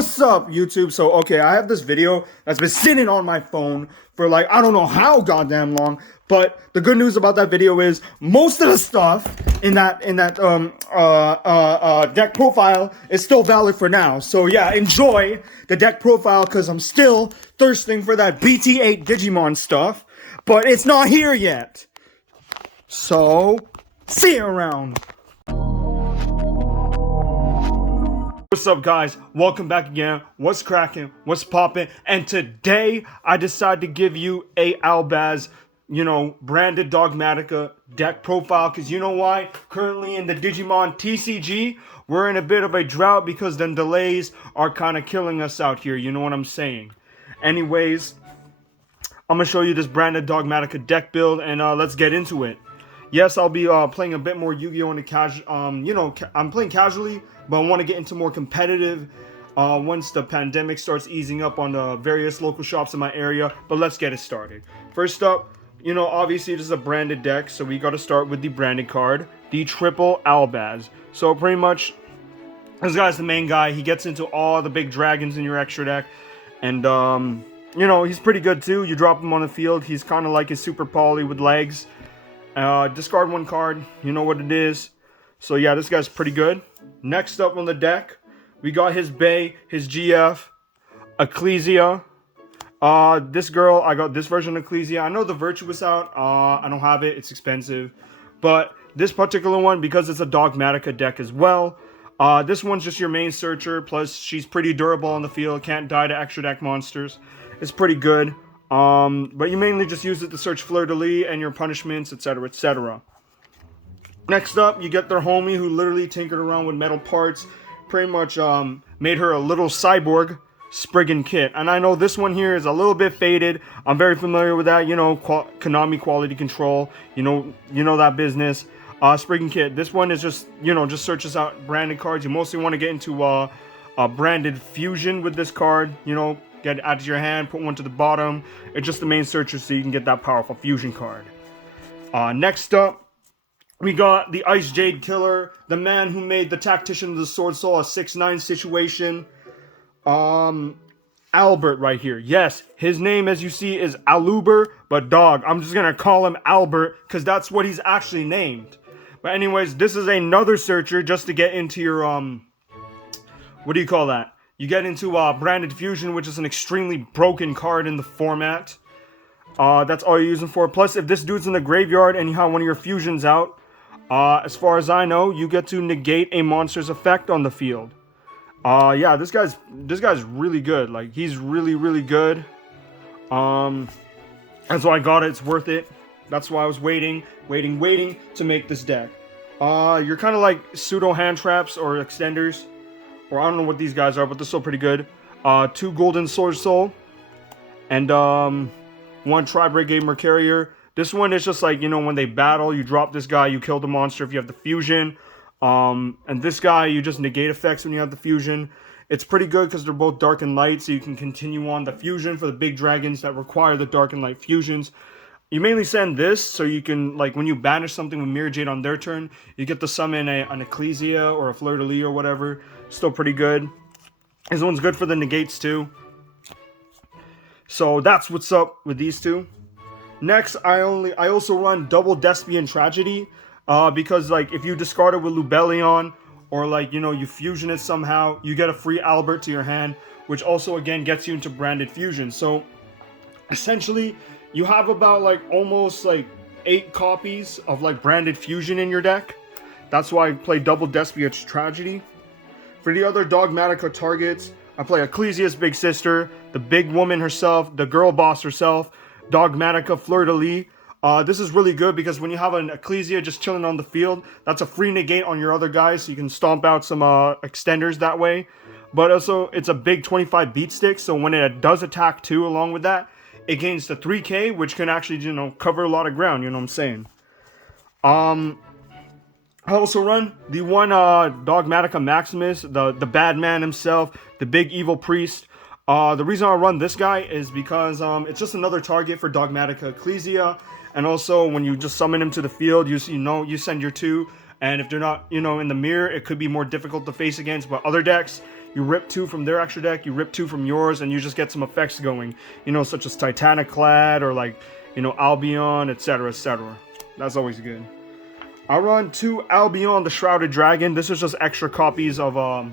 What's up, YouTube? So, okay, I have this video that's been sitting on my phone for like, I don't know how goddamn long, but the good news about that video is most of the stuff in that deck profile is still valid for now. So yeah, enjoy the deck profile because I'm still thirsting for that BT8 Digimon stuff, but it's not here yet. So, see you around. What's up, guys? Welcome back again. What's cracking? What's popping? And today I decided to give you a Albaz, branded Dogmatika deck profile, because you know why? Currently in the Digimon TCG, we're in a bit of a drought because the delays are kind of killing us out here. You know what I'm saying? Anyways, I'm gonna show you this branded Dogmatika deck build, and let's get into it. Yes, I'll be playing a bit more Yu-Gi-Oh! In the casual, I'm playing casually, but I want to get into more competitive once the pandemic starts easing up on the various local shops in my area. But let's get it started. First up, obviously this is a branded deck, so we got to start with the branded card, the Triple Albaz. So pretty much, this guy's the main guy. He gets into all the big dragons in your extra deck, and he's pretty good too. You drop him on the field, he's kind of like a super poly with legs. Discard one card, you know what it is. So yeah, this guy's pretty good. Next up on the deck, we got his Bay, his GF, Ecclesia. This girl, I got this version of Ecclesia. I know the Virtuous out. I don't have it, it's expensive. But this particular one, because it's a Dogmatika deck as well, this one's just your main searcher, plus she's pretty durable on the field, can't die to extra deck monsters. It's pretty good. But you mainly just use it to search fleur-de-lis and your punishments, etc., etc. Next up, you get their homie who literally tinkered around with metal parts, pretty much made her a little cyborg, Spriggan Kit. And I know this one here is a little bit faded. I'm very familiar with that, Konami quality control, you know that business. Spriggan Kit, this one is just, just searches out branded cards. You mostly want to get into a branded fusion with this card, get it out to your hand, put one to the bottom. It's just the main searcher so you can get that powerful fusion card. Next up, we got the Ice Jade Killer, the man who made the Tactician of the Sword Soul a 6-9 situation. Albert right here. Yes, his name, as you see, is Aluber, but dog, I'm just gonna call him Albert because that's what he's actually named. But anyways, this is another searcher just to get into your, what do you call that? You get into Branded Fusion, which is an extremely broken card in the format. That's all you're using for. Plus, if this dude's in the graveyard and you have one of your fusions out, as far as I know, you get to negate a monster's effect on the field. Yeah, this guy's really good. Like, he's really, really good. That's why I got it. It's worth it. That's why I was waiting to make this deck. You're kind of like pseudo hand traps or extenders. Or I don't know what these guys are, but they're still pretty good. 2 Golden Sword Soul. And 1 Tri-Brigade Mercarrier. This one is just like, when they battle, you drop this guy, you kill the monster if you have the fusion. And this guy, you just negate effects when you have the fusion. It's pretty good because they're both dark and light, so you can continue on the fusion for the big dragons that require the dark and light fusions. You mainly send this so you can, like, when you banish something with Mirror Jade on their turn, you get to summon an Ecclesia or a Fleur-de-Lis or whatever. Still pretty good. This one's good for the negates too. So that's what's up with these two. Next, I also run double Despian Tragedy. Because, like, if you discard it with Lubellion, or, like, you fusion it somehow, you get a free Albert to your hand, which also, again, gets you into branded fusion. So, essentially, you have about, like, almost, like, 8 copies of, like, branded fusion in your deck. That's why I play double Despian Tragedy. For the other Dogmatika targets, I play Ecclesia's big sister, the big woman herself, the girl boss herself, Dogmatika Fleur-de-Lis. This is really good because when you have an Ecclesia just chilling on the field, that's a free negate on your other guys, so you can stomp out some extenders that way. But also, it's a big 25 beat stick, so when it does attack too along with that, it gains the 3k, which can actually, cover a lot of ground, you know what I'm saying? I also run the one Dogmatika Maximus, the bad man himself, the big evil priest. The reason I run this guy is because it's just another target for Dogmatika Ecclesia. And also, when you just summon him to the field, you send your 2. And if they're not, in the mirror, it could be more difficult to face against. But other decks, You rip 2 from their extra deck, you rip 2 from yours, and you just get some effects going. You know, such as Titaniclad or like, you know, Albion, etc., etc. That's always good. I run 2 Albion, the Shrouded Dragon. This is just extra copies of Albaz.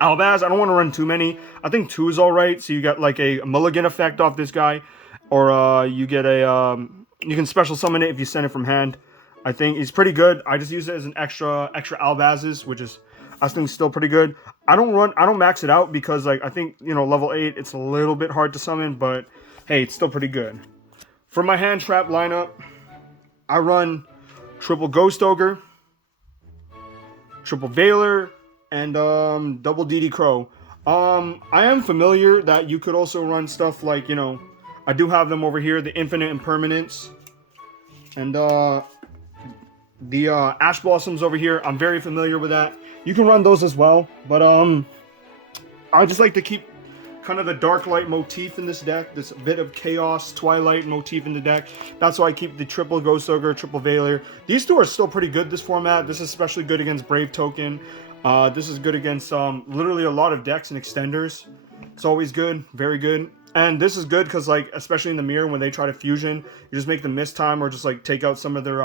I don't want to run too many. I think 2 is alright. So you get like a mulligan effect off this guy. Or you get a... you can special summon it if you send it from hand. I think he's pretty good. I just use it as an extra Albaz's, which is... I think still pretty good. I don't max it out because like I think, you know, level 8, it's a little bit hard to summon. But hey, it's still pretty good. For my hand trap lineup, I run... Triple Ghost Ogre, Triple Veiler, and double DD Crow. I am familiar that you could also run stuff like, you know, I do have them over here, the Infinite Impermanence, and the Ash Blossoms over here. I'm very familiar with that. You can run those as well, but I just like to keep kind of the dark light motif in this deck, this bit of chaos twilight motif in the deck. That's why I keep the triple Ghost Ogre, triple Veiler. These 2 are still pretty good this format. This is especially good against Brave Token. This is good against literally a lot of decks and extenders. It's always good, very good. And this is good because like especially in the mirror when they try to fusion, you just make them miss time or just like take out some of their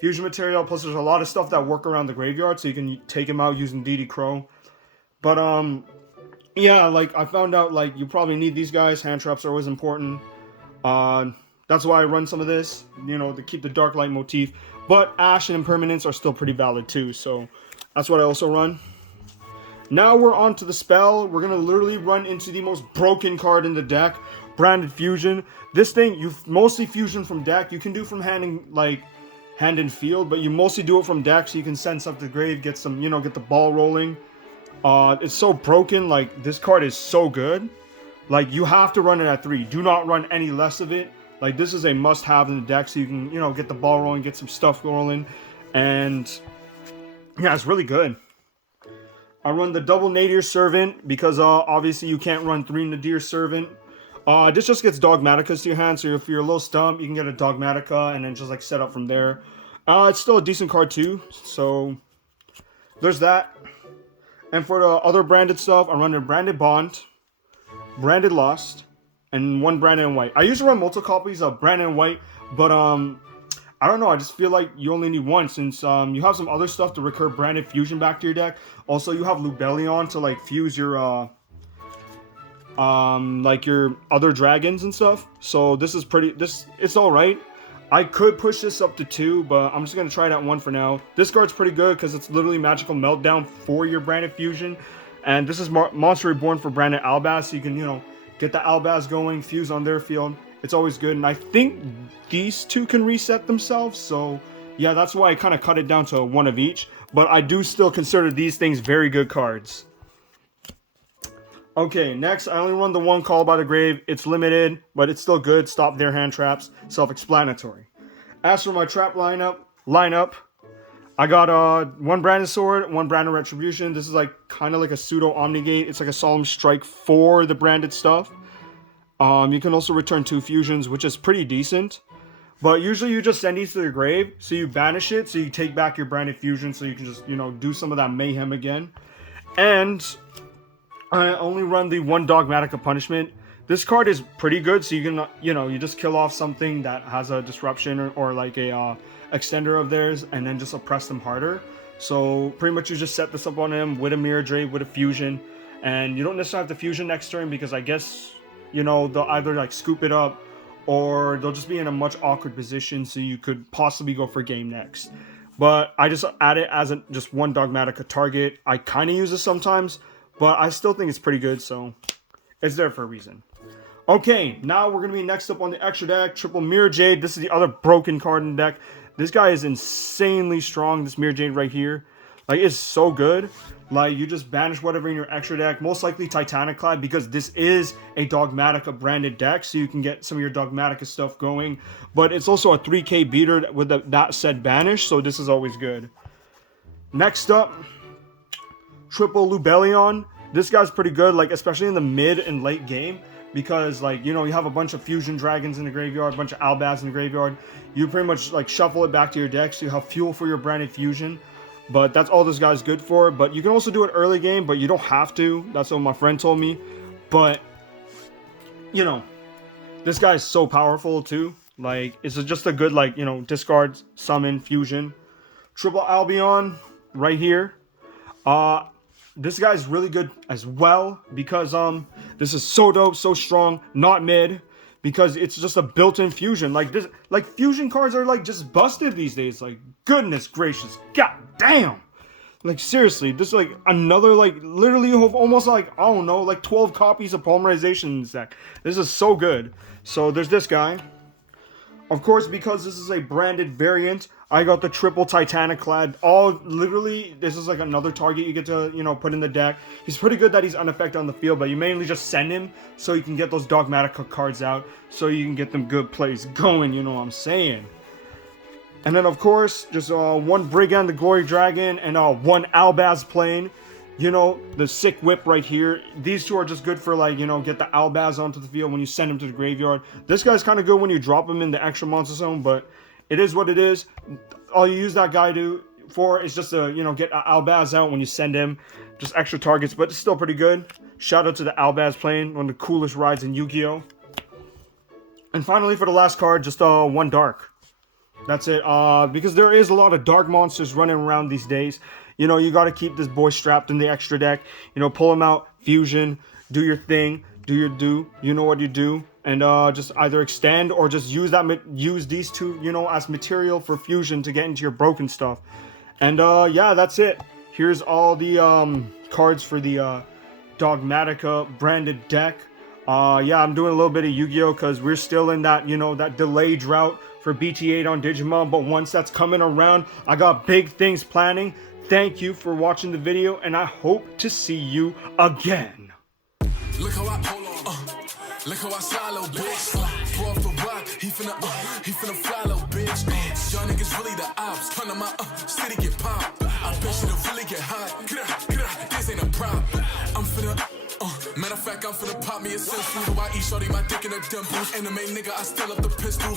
fusion material. Plus there's a lot of stuff that work around the graveyard, so you can take them out using DD Crow. But yeah, like, I found out, like, you probably need these guys. Hand traps are always important. That's why I run some of this, you know, to keep the dark light motif. But Ash and Impermanence are still pretty valid, too. So, that's what I also run. Now we're on to the spell. We're going to literally run into the most broken card in the deck. Branded Fusion. This thing, you mostly fusion from deck. You can do from hand and field. But you mostly do it from deck, so you can send stuff to the grave, get some, you know, get the ball rolling. It's so broken. Like, this card is so good. Like, you have to run it at 3. Do not run any less of it. Like, this is a must-have in the deck, so you can, you know, get the ball rolling, get some stuff rolling. And, yeah, it's really good. I run the double Nadir Servant, because, obviously, you can't run 3 Nadir Servant. This just gets Dogmatikas to your hand, so if you're a little stumped, you can get a Dogmatika, and then just, like, set up from there. It's still a decent card, too, so there's that. And for the other branded stuff, I run a Branded Bond, Branded Lost, and 1 Branded in White. I usually run multiple copies of Branded in White, but I don't know, I just feel like you only need 1 since you have some other stuff to recur Branded Fusion back to your deck. Also, you have Lubellion to like fuse your like your other dragons and stuff. So this is it's alright. I could push this up to 2, but I'm just going to try it at 1 for now. This card's pretty good because it's literally Magical Meltdown for your Branded Fusion. And this is Monster Reborn for Branded Albaz, so you can, you know, get the Albaz going, fuse on their field. It's always good. And I think these 2 can reset themselves, so yeah, that's why I kind of cut it down to 1 of each. But I do still consider these things very good cards. Okay, next, I only run the 1 Call by the Grave. It's limited, but it's still good. Stop their hand traps. Self-explanatory. As for my trap lineup, I got 1 Branded Sword, 1 Branded Retribution. This is like kind of like a pseudo Omnigate. It's like a Solemn Strike for the branded stuff. You can also return 2 fusions, which is pretty decent. But usually you just send these to the grave, so you banish it, so you take back your branded fusion, so you can just, you know, do some of that mayhem again. And I only run the 1 Dogmatika Punishment. This card is pretty good, so you can, you know, you just kill off something that has a disruption or like a extender of theirs, and then just oppress them harder. So pretty much you just set this up on them with a Mirror Drape, with a fusion, and you don't necessarily have to fusion next turn because I guess, you know, they'll either like scoop it up or they'll just be in a much awkward position, so you could possibly go for game next. But I just add it as just 1 Dogmatika target. I kind of use it sometimes, but I still think it's pretty good, so it's there for a reason. Okay, now we're going to be next up on the extra deck. Triple Mirror Jade. This is the other broken card in the deck. This guy is insanely strong, this Mirror Jade right here. Like, it's so good. Like, you just banish whatever in your extra deck. Most likely Titaniclad, because this is a Dogmatika branded deck, so you can get some of your Dogmatika stuff going. But it's also a 3k beater with that said banish, so this is always good. Next up, Triple Lubellion. This guy's pretty good, like, especially in the mid and late game. Because, like, you know, you have a bunch of fusion dragons in the graveyard, a bunch of Albaz in the graveyard. You pretty much, like, shuffle it back to your deck, so you have fuel for your branded fusion. But that's all this guy's good for. But you can also do it early game, but you don't have to. That's what my friend told me. But, you know, this guy's so powerful too. Like, it's just a good, like, you know, discard, summon, fusion. Triple Albion right here. This guy's really good as well because this is so dope, so strong, not mid, because it's just a built-in fusion. Like this, like fusion cards are like just busted these days. Like, goodness gracious, god damn. Like, seriously, this is like another, like, literally you have almost like, I don't know, like 12 copies of polymerization in this deck. This is so good. So there's this guy. Of course, because this is a branded variant, I got the triple Titanic clad. All literally, this is like another target you get to, you know, put in the deck. He's pretty good that he's unaffected on the field, but you mainly just send him so you can get those Dogmatika cards out, so you can get them good plays going, you know what I'm saying. And then, of course, just one Brigand, the Glory Dragon, and one Albaz plane. You know, the sick whip right here. These two are just good for, like, you know, get the Albaz onto the field when you send him to the graveyard. This guy's kind of good when you drop him in the extra monster zone, but it is what it is. All you use that guy for is just to, you know, get Albaz out when you send him. Just extra targets, but it's still pretty good. Shout out to the Albaz plane, one of the coolest rides in Yu-Gi-Oh! And finally, for the last card, just one Dark. That's it, because there is a lot of dark monsters running around these days. You know, you got to keep this boy strapped in the extra deck. You know, pull him out, fusion, do your thing, do your do. You know what you do. And just either extend or just use these two, you know, as material for fusion to get into your broken stuff. And yeah, that's it. Here's all the cards for the Dogmatika branded deck. Yeah, I'm doing a little bit of Yu-Gi-Oh! Because we're still in that, you know, that delay drought for BT8 on Digimon, but once that's coming around, I got big things planning. Thank you for watching the video, and I hope to see you again. Look how I look how I swallow, bitch. Pour off the rock, he finna fly, little bitch. Y'all niggas really the ops. Turn on my city get popped. I bet you to really get hot. This ain't a prop. I'm finna. Matter of fact, I'm finna pop me a sense food. I eat shorty my dick in her dimples. Anime nigga, I still up the pistol.